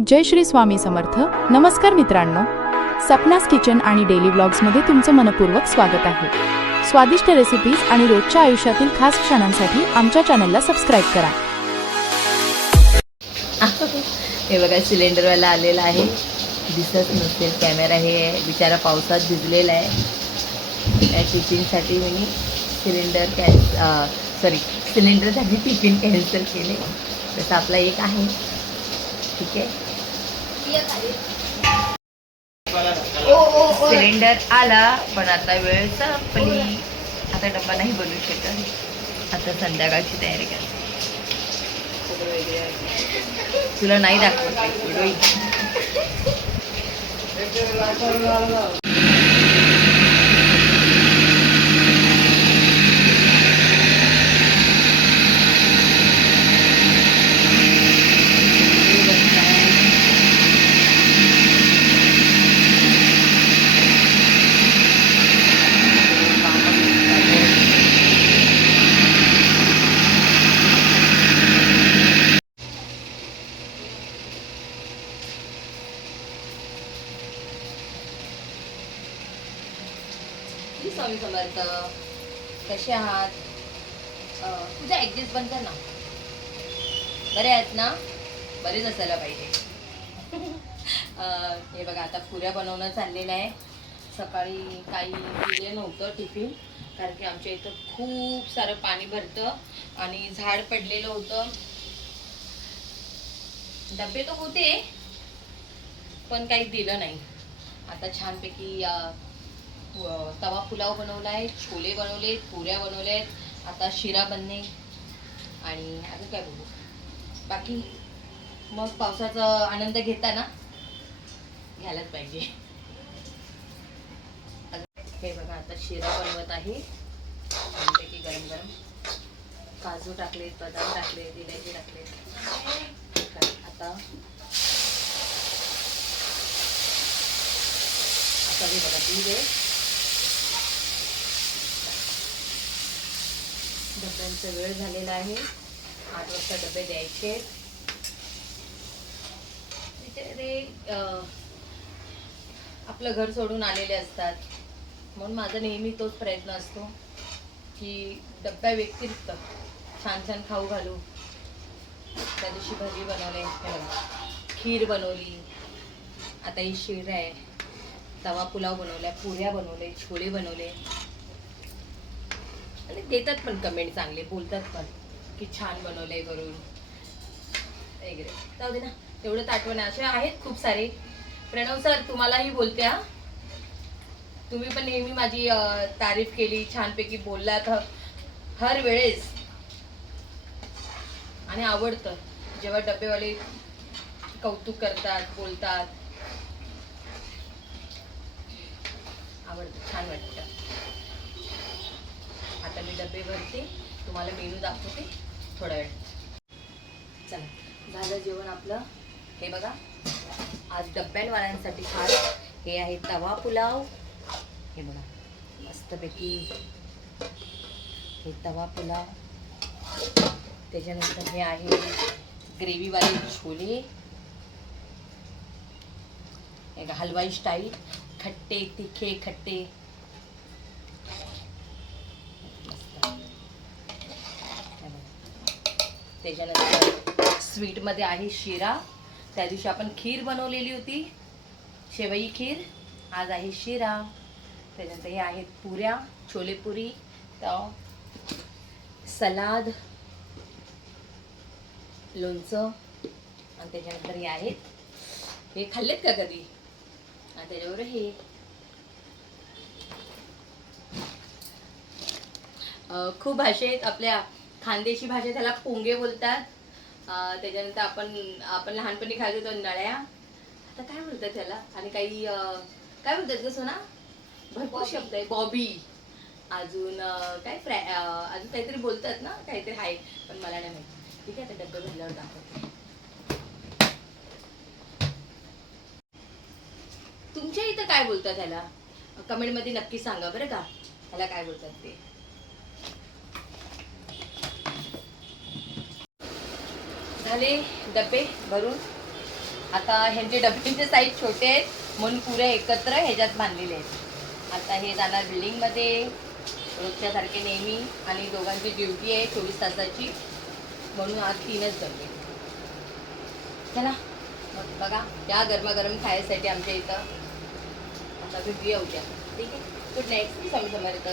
जय श्री स्वामी समर्थ. नमस्कार मित्रांनो, सपनास किचन आणि डेली व्लॉग्समध्ये तुमचं मनपूर्वक स्वागत आहे. स्वादिष्ट रेसिपीज आणि रोजच्या आयुष्यातील खास क्षणांसाठी आमच्या चॅनलला सबस्क्राईब करा. हे बघा, सिलेंडरवाला आलेला आहे. दिसत नसेल कॅमेरा. हे बिचारा पावसात भिजलेला आहे. त्या टिफिनसाठी मी सिलेंडरसाठी टिफिन कॅन्सल केले. तसं आपला एक आहे. ठीक आहे, सिलेंडर आला, पण आता वेळ संपली. आता डब्बा नाही बनवू शकत. आता संध्याकाळची तयारी कर. तुला नाही दाखवत व्हिडिओ. स्वामी समर्थ, कसे आहात? तुझा ऍडजस्ट बंद कर ना. बरे आहेत ना? बरेच असायला पाहिजे. हे बघा, आता पुऱ्या बनवणं चाललेलं आहे. सकाळी काही दिले नव्हतं टिफिन, कारण की आमच्या इथं खूप सारं पाणी भरतं आणि झाड पडलेलं होतं. डबे तर होते, पण काही दिलं नाही. आता छानपैकी तवा पुलाव बनवलाय, छोले बनवले, पुऱ्या बनवल्यात. आता शिरा बनणे आणि अजून काय बघू बाकी. मग पावसाचा आनंद घेताना घ्यायलाच पाहिजे. हे बघा, आता शिरा बनवत आहे. छानपैकी गरम गरम काजू टाकलेत, बदाम टाकलेत, इलायची टाकलेत. आता हे बघा, दूध आहे. डब्यांचा वेळ झालेला आहे. 8 वाजता डबे द्यायचे. आपलं घर सोडून आलेले असतात, म्हणून माझा नेहमी तोच प्रयत्न असतो की डब्या व्यतिरिक्त छान छान खाऊ घालू. त्या दिवशी भाजी बनवली, खीर बनवली, आता ही शिरा आहे. तवा पुलाव बनवला, पुऱ्या बनवले, छोले बनवले. आणि देतात पण कमेंट, चांगले बोलतात पण की छान बनवलंय करून वगैरे. जाऊ दे ना, तेवढंच आठवण. असे आहेत खूप सारे. प्रणव सर, तुम्हालाही बोलते. तुम्ही पण नेहमी माझी तारीफ केली, छानपैकी बोललात हर वेळेस. आणि आवडतं जेव्हा डबेवाले कौतुक करतात, बोलतात. आवडतं, छान वाटतं. आता मी डबे भरते, तुम्हाला मेनू दाखवते थोडा वेळ. चला, झालं जेवण आपलं. हे बघा, आज डब्यांवाल्यांसाठी खास हे आहे तवा पुलाव. हे बघा, मस्तपैकी हे तवा पुलाव. त्याच्यानंतर हे आहे ग्रेव्हीवाले छोले. हे हलवाई स्टाईल, खट्टे तिखे खट्टे. त्याच्यानंतर स्वीटमध्ये आहे शिरा. त्या दिवशी आपण खीर बनवलेली होती, शेवई खीर. आज आहे शिरा. त्याच्यानंतर हे आहेत पुऱ्या, छोले पुरी, सलाद, लोणचं. आणि त्याच्यानंतर हे आहेत, हे खाल्लेत का कधी? आणि त्याच्यावर हे खूप भाषा आहेत आपल्या. खानदेशी भाषेत त्याला पोंगे बोलतात. त्याच्यानंतर आपण लहानपणी खायचो तो नळ्या. आता काय बोलतात त्याला? आणि काही काय बोलतात ग सोना? भरपूर शब्द आहे. बॉबी, अजून काय अजून काहीतरी बोलतात ना, काहीतरी आहे, पण मला नाही माहिती. ठीक आहे, आता डब्बे भरल्यावर दाखवते. तुमच्या इथं काय बोलतात त्याला? कमेंटमध्ये नक्की सांगा बरं का, त्याला काय बोलतात ते. झाले डबे भरून. आता ह्यांचे डब्यांचे साईज छोटे आहेत म्हणून पुरे एकत्र ह्याच्यात बांधलेले आहेत. आता हे जाणार बिल्डिंगमध्ये रोजच्यासारखे नेहमी, आणि दोघांची ड्युटी आहे 24 तासाची, म्हणून आज 3च डबे. चला मग बघा या गरमागरम खायसाठी आमच्या इथं. आता भेटूया उद्या. ठीक आहे. Good night. स्वामी समर्थ.